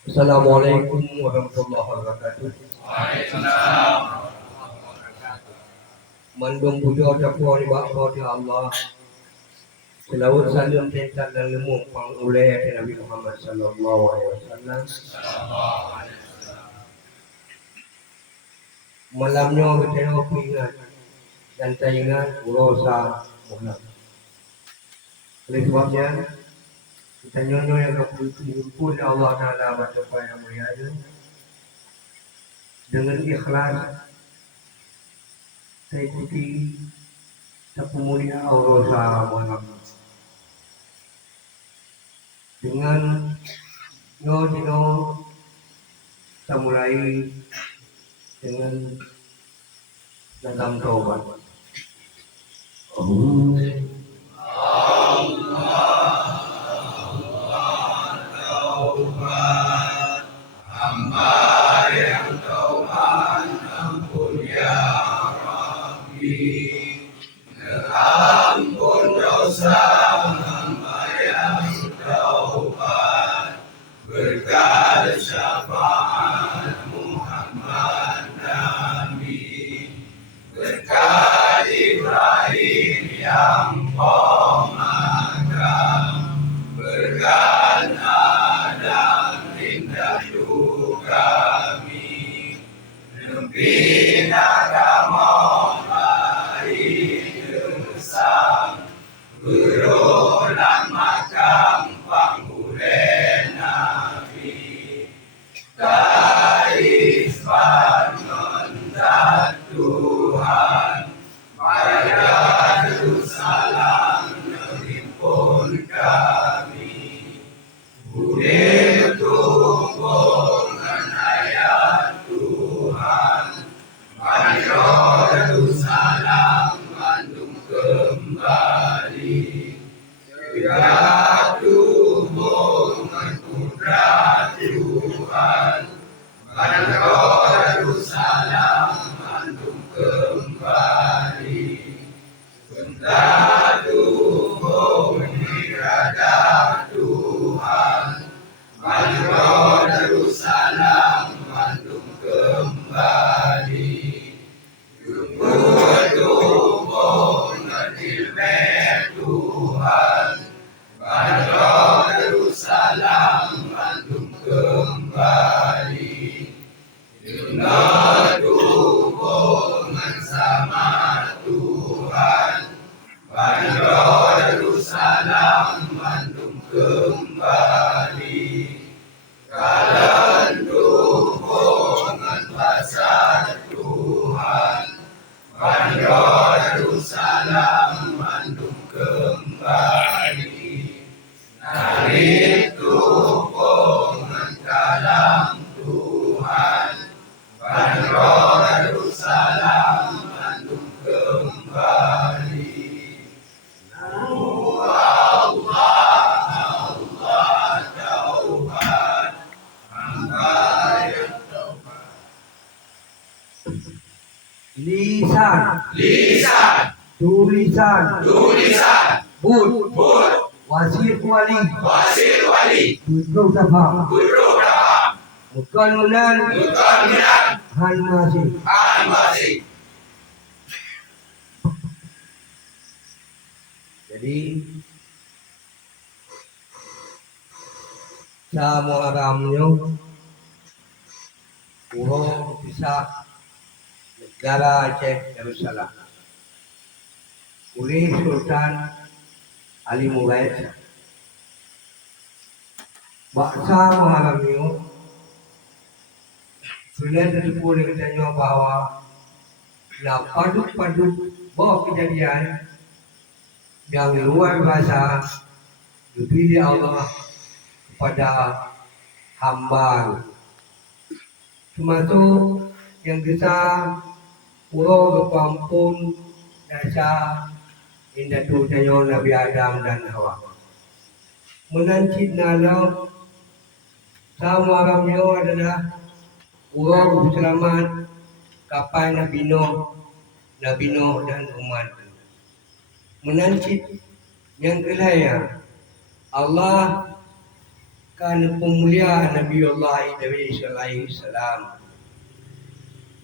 Assalamualaikum warahmatullahi wabarakatuh. Mandung puja takwa ni bakwa di Allah. Selawat salam tentang dan lemuk pang oleh Nabi Muhammad sallallahu alaihi wasallam. Malamnya kita nak ingat dan teringat urosa mulam. Oleh sebabnya kita nyono yang berkumpul Allah Taala berdoa yang mulia dengan ikhlas saya ikuti pemulia urosa mulam. Dengan nyo kita mulai dengan dalam taubat. Lisan, tulisan, bud, wasir wali, kudro sabah, mukan munan, han masih. Jadi sa Muharramnya Uho bisa negara Aceh Darussalam oleh Sultan Ali Mubaid. Baksa Muharramnya sudah terpuluh dengan bahwa na paduk-paduk bahwa kejadian yang luar biasa dipilih Allah kepada hamba. Termasuk yang kita pulau kampung dasar indah tujuannya Nabi Adam dan Hawa. Menancit nalam sama orangnya adalah pulau selamat kapal Nabi Nuh dan umat. Menancit yang kelaya Allah Karena pemuliaan Nabi Allah Idris alaihi salam.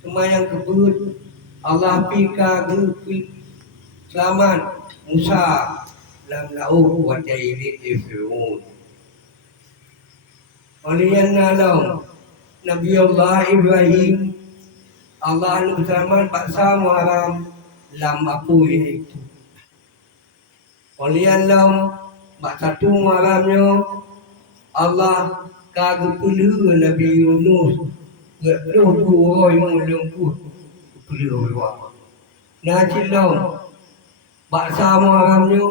Semayang kebut Allah pika grupi selamat Musa lam lauk wa jairid Fir'aun. Oleh yang nalam Nabi Allah Ibrahim Allah nu selamat paksa muharam lam aku itu. Oleh yang lam bak satu muharamnya Allah kagak perlu Nabi Yunus berdoa kuoi mulungku perlu luar. Nah cilom baksa muharamnya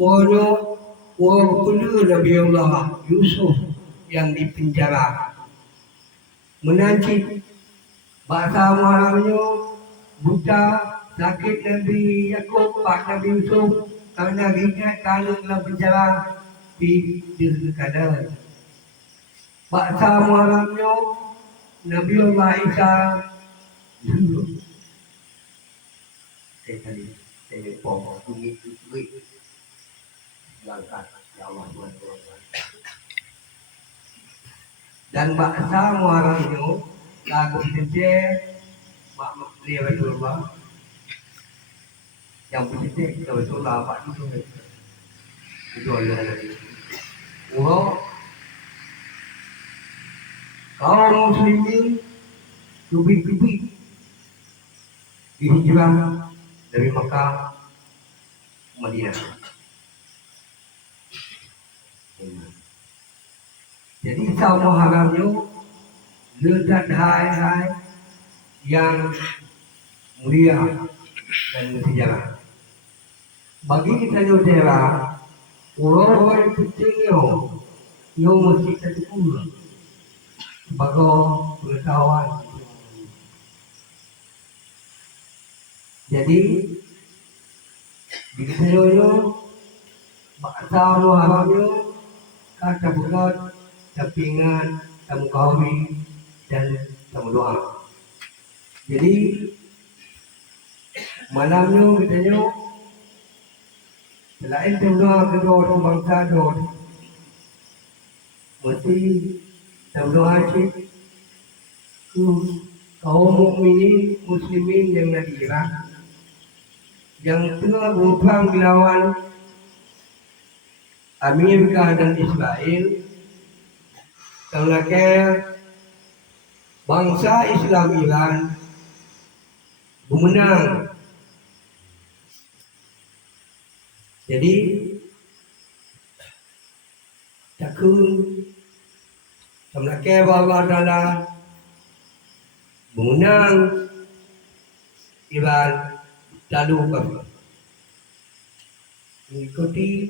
wonyo perlu Nabi Allah Yusuf yang dipenjara. Menanti baksa muharamnya buta sakit Nabi Yakub Pak Nabi Yusuf karena ingat kalau dalam penjara di kadar. Baksa muharamnya Nabi Allah Isa dulu. Saya pokok bumi duit langkah ya Allah Tuhan. Dan baksa muharamnya lagu sejak mak dia Rasulullah yang bercetek Rasulullah Pak itu adalah lagi. Kaum muslimin kubik-kubik dihijrah dari Mekah ke Madinah. Jadi sama haramnya letak hai-hai yang mulia dan bersejarah. Bagi kita saudara, orang-orang pentingnya yang mesti kita pula sebagai pengetahuan. Jadi di sana baksa muharamnya kata bukat, tapingan, tamu kawin dan tamu doa. Jadi malamnya katanya selain tamu kedua bangsa doa mesti tamu doa cik kaum mukminin muslimin yang ada di Irak yang tengah berperang melawan Amerika dan Israel karena bangsa Islam Iran memenang. Jadi takun karena Allah Taala menang Iran lalu kami mengikuti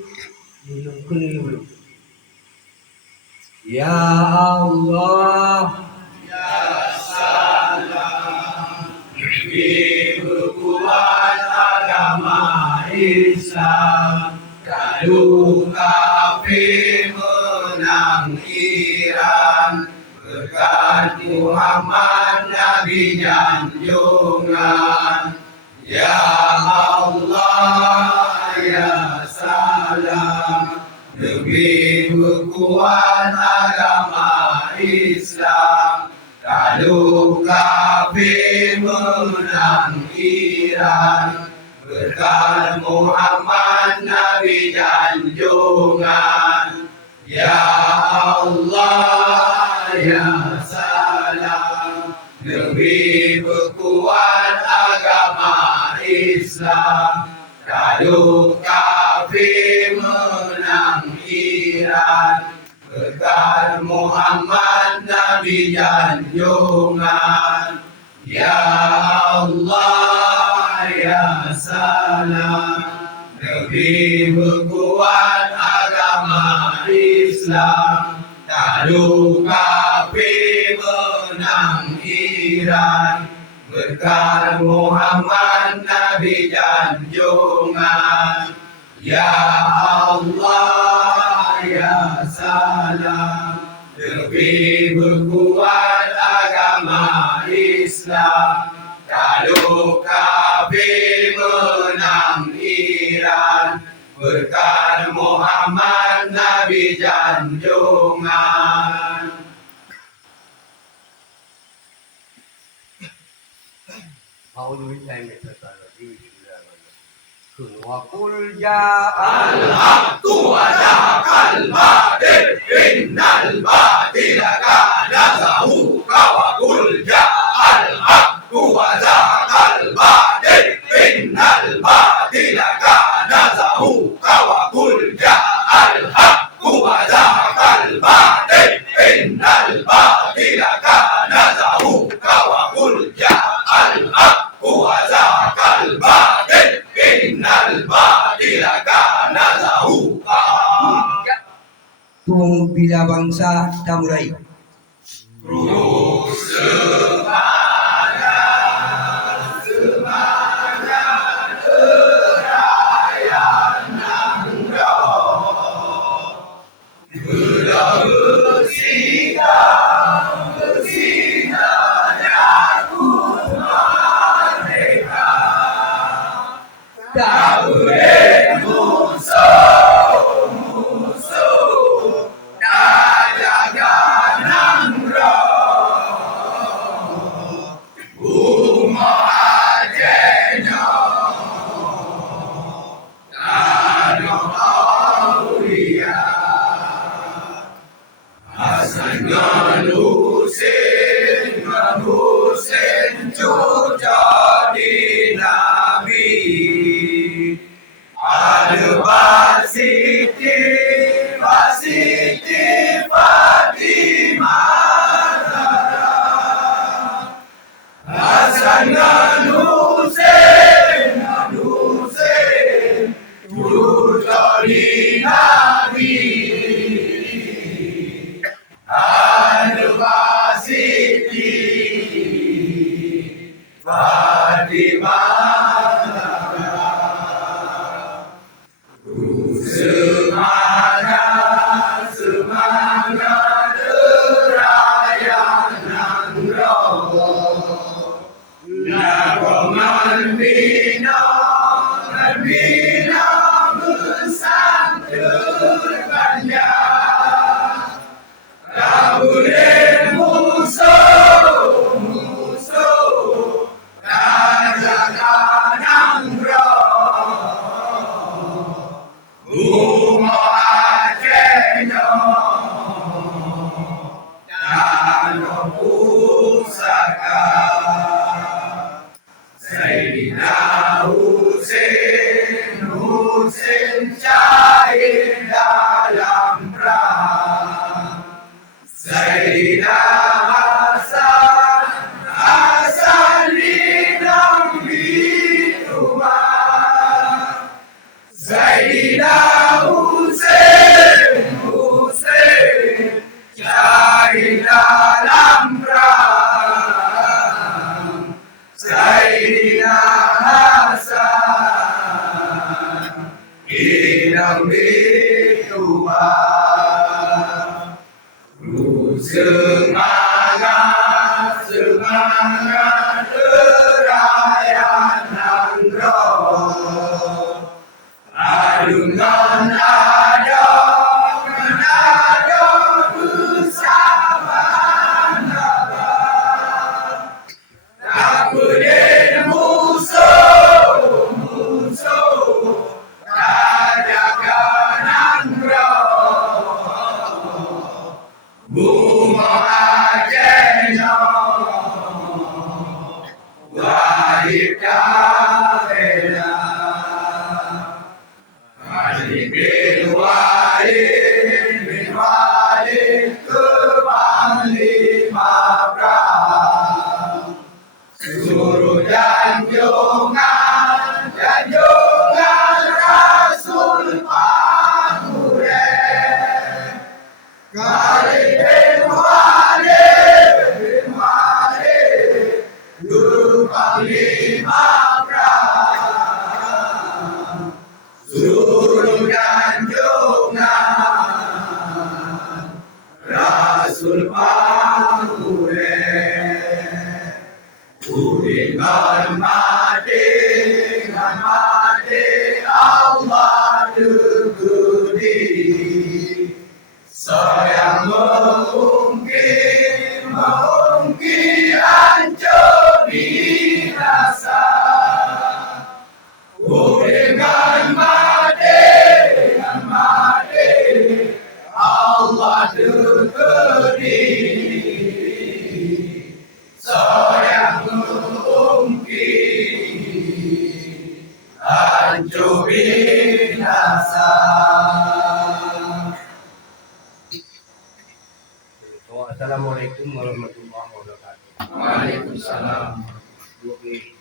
dilungkun dulu. Ya Allah, Ya salam, demi berkuat agama Islam, kalau kafir menang Iran, berkat Muhammad Nabi junjungan. Ya Allah, ya salam, demi berkuat agama Islam, kalau kafir menang Iran, berkat Muhammad Nabi junjungan. Ya Allah, ya salam, demi berkuat agama Islam, kalau kafir menang Iran, berkat Muhammad Nabi junjungan. Ya Allah, ya salam, demi berkuat agama Islam, kalau kafir menang Iran, berkat Muhammad Nabi junjungan. Ya Allah, ya salam, demi berkuat agama Islam, kalau kafir menang Iran, berkat Muhammad Nabi Nabi janjungan. A'udzu billahi minasyaitonir rajim. Bismillahirrahmanirrahim. Wa qul ja'al Al-haqqu wa zahaqal batil, innal batila kana zahuqa. Wa qul ja'al haqqu wa zahaqal batil, innal batila kana zahuqa. Wa qul ja'al haqqu wa zahaqal batil, innal batila kana zahuqa. Wa qul ja'al haqqu wa zahaqal batil, innal batila kana zahuqa. tung bila bangsa kita mulai. Nganusin cuca di Nabi, ada Basiti Fatimah Zahra, Hasan nganusin cuca di Nabi, ada Basiti Fatimah Zahra. Semangat rakyat Nangro, nakongan bina bersanturkannya, kabulin musuh rakyat Nangro. Bunga Acehnya dan pusaka Sayyidina Husin cair dalam perang, Sayyidina Hasan lidang di rumah, Sayyidina Husin cair dalam perang, Sayyidina Hasan hilang di rumah. Semangat rakyat Nangro, adungan ada bersama Nabi, takutnya musuh rakyat Nangro. Bunga Acehnya wajib kahena, Ali bin Walid ke Panglima Perang, suruh janjungan Rasul Pangure, Khalid bin Walid ke Panglima Perang, suruh janjungan Rasul Pangure, dengan mati Allah degudi, mungkin hancur binasa. Dengan mati, Allah berdiri. Saya mungkin hancur binasa. Assalamualaikum warahmatullahi wabarakatuh. Waalaikumsalam. Oke.